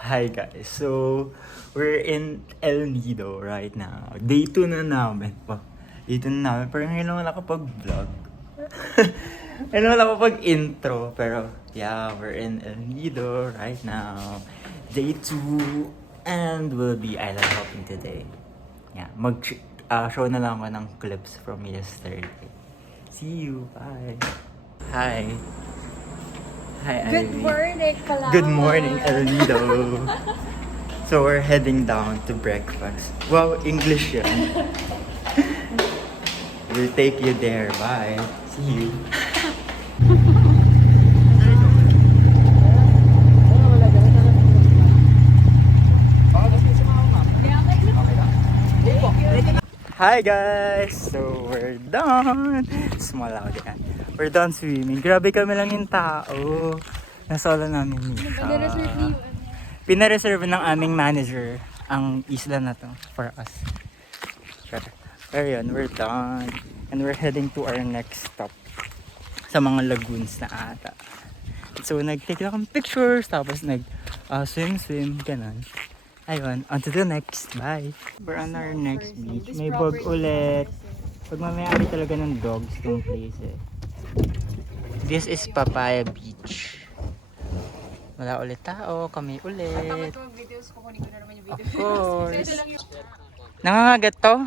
Hi guys, so we're in El Nido right now. Day 2 na namin. Wow, day 2 na namin. Pero ngayon lang wala kapag-vlog. Ngayon lang wala kapag-intro. Pero yeah, we're in El Nido right now. Day 2 and we'll be island hopping today. Yeah, show na lang ako ng clips from yesterday. See you, bye. Hi. Hi, Good Ivy. morning, Palawan. Good morning, El Nido. So we're heading down to breakfast. Wow, English yan. We'll take you there. Bye. See you. Hi guys! So we're done! Small out yan. We're done swimming. Grabe kami lang yung tao. Nasolo namin siya. Pinareserve ng aming manager ang isla na to for us. Sure. Pero yun, we're done. And we're heading to our next stop. Sa mga lagoons na ata. So nag-take lang kami pictures. Tapos swim, ganun. Ayun, on to the next. Bye. We're on our next beach. May bog ulit. Pagmamayari talaga ng dogs tong place eh. This is Papaya Beach. Wala ulit tao, kami ulit. Of course. Nangangagat to.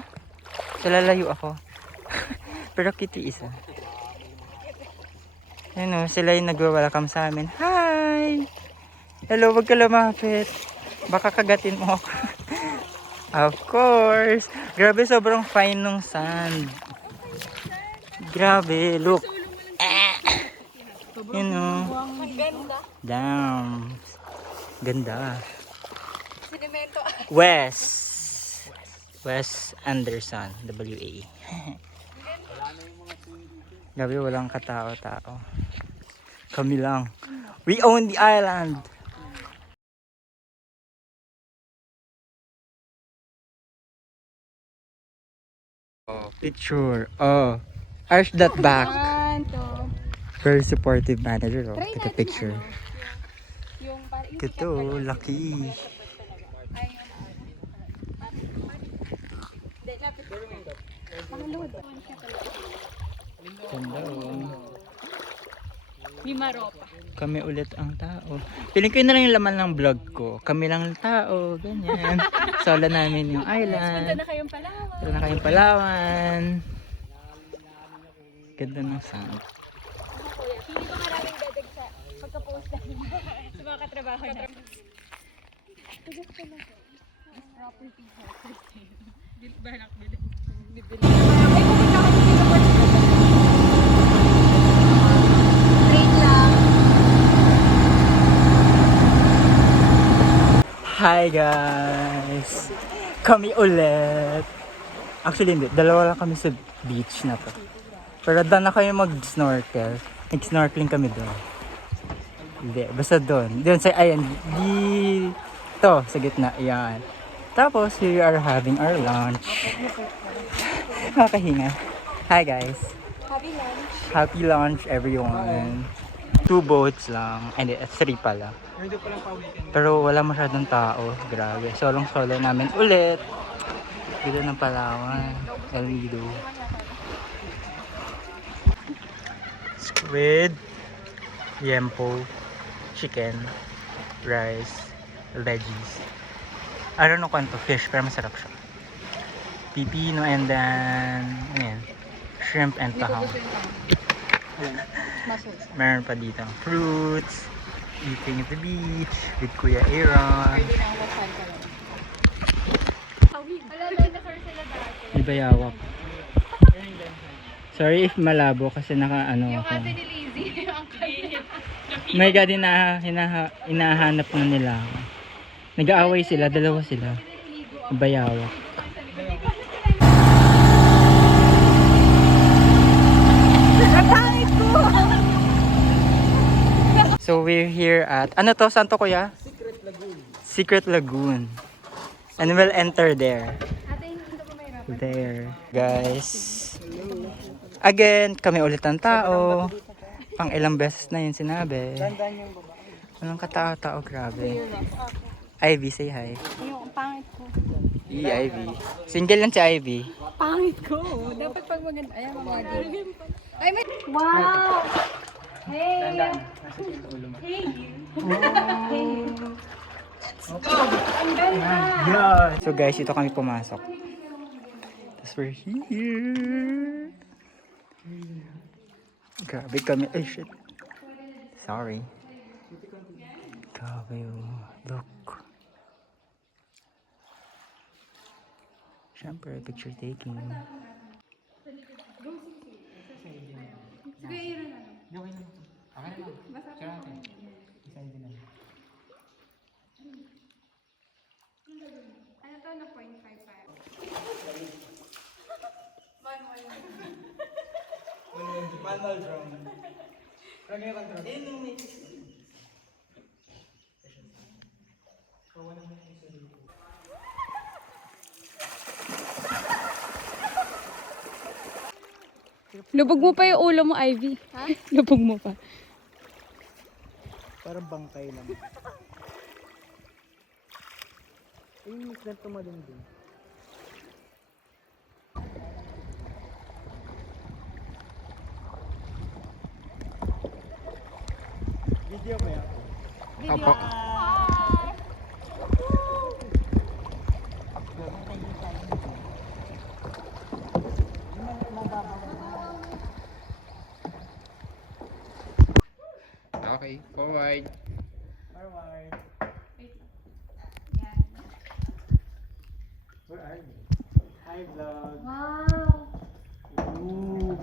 So lalayo ako. Pero kitty isa. Ayun o, sila yung nagwa-welcome sa amin. Hi! Hello, wag ka lumapit. Baka kagatin mo ako. Of course. Grabe, sobrang fine nung sand. Grabe, look. You know. Damn. Ganda. Wes Anderson, WA. Grabe, walang katao-tao. Kami lang. We own the island. Oh, picture. Oh, arch that back. Very supportive manager. Oh, take a picture. Ito, lucky. Ganda oh. Mimaropa. Kami ulit ang tao. Piling ko yun na lang yung laman ng vlog ko. Kami lang ang tao, ganyan. Solo namin yung island. Punta na kayong Palawan. Punta na kayong Palawan. Ganda ng sound. Hindi ko maraming dadag sa pagka-post namin sa mga katrabaho na. Tugas ko na ko. Property health. Balak bili. Ay, pupunta ka dito sa Portugal. Trade lang. Hi guys! Kami ulit! Actually hindi, dalawa lang kami sa beach na to. Pero doon na kayo mag-snorkel. Nag-snorkeling kami doon. Hindi, basta doon. Doon sa, ayan, dito sa gitna, ayan. Tapos, we are having our lunch. Nakakahinga. Hi guys! Happy lunch. Happy lunch everyone! 2 boats lang, and 3 pala. Pero wala masyadong tao, grabe. Solong-solo namin ulit. Dito ng Palawan, El Nido. Squid, yempo, chicken, rice, veggies. I don't know kung to fish, pero masarap siya. Pipino and then, ayan, shrimp and tahong. Meron pa dito fruits, eating at the beach with Kuya Aaron. Pwede na ako mag-fan ka lang. Alalay na sir sila dati. Di ba yawak? Sorry if malabo kasi naka-ano Yung ako. ate ni Lizzie, ang kalit. My God, hinahanap na nila ako. Nag-aaway sila, dalawa sila. Di ba yawak? So we're here at, ano to? Saan to kuya? Secret Lagoon. Secret Lagoon. And we'll enter there. Ate, hindi ko may rubber. There. Guys. Again, kami ulit ang tao. Pang ilang beses na yun sinabi. Walang katao-tao, grabe. Ivy, say hi. Yung pangit ko. Ivy. Single lang si Ivy. Pangit ko. Dapat pag maganda. Ayan, mga ay, may... Wow! Hey! Hey! Ang ganda! So guys, ito kami pumasok. Tapos we're here. Grabe kami. Ay, shit. Sorry. Grabe yung look. Siyempre, picture taking. Ano to? Na 0.5 pa. Manual drum. Kanya control. Lubog mo pa yung ulo mo, Ivy. Ha? Lubog mo pa. Parang bangkay lang. Yung kwento mo din din. Video ba yan? Apo. Okay, forward. Forward. Where are you? Hi vlog. Wow! Ooh.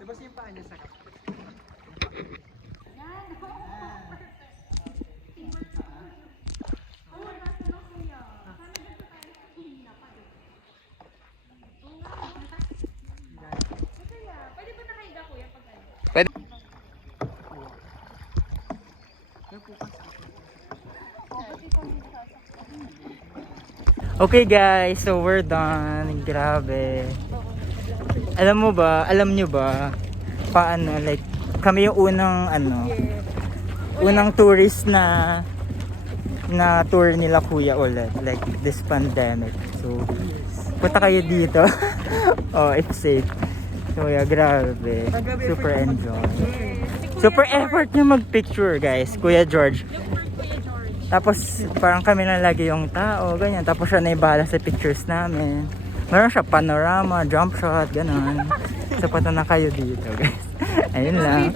Diba yung paa niya sa Pwede. Okay guys, so we're done. Grabe. Alam nyo ba, paano, like, kami yung unang tourist na tour nila kuya ulit, like, this pandemic. So, punta kayo dito. Oh, it's safe. So, yeah, grabe. Super enjoy. Super effort niya mag-picture, guys. Kuya George. Tapos, parang kami na lagi yung tao, ganyan. Tapos, siya na ibala sa pictures namin. Meron siya panorama, jump shot, gano'n. So, punta na kayo dito, guys. Ayun lang.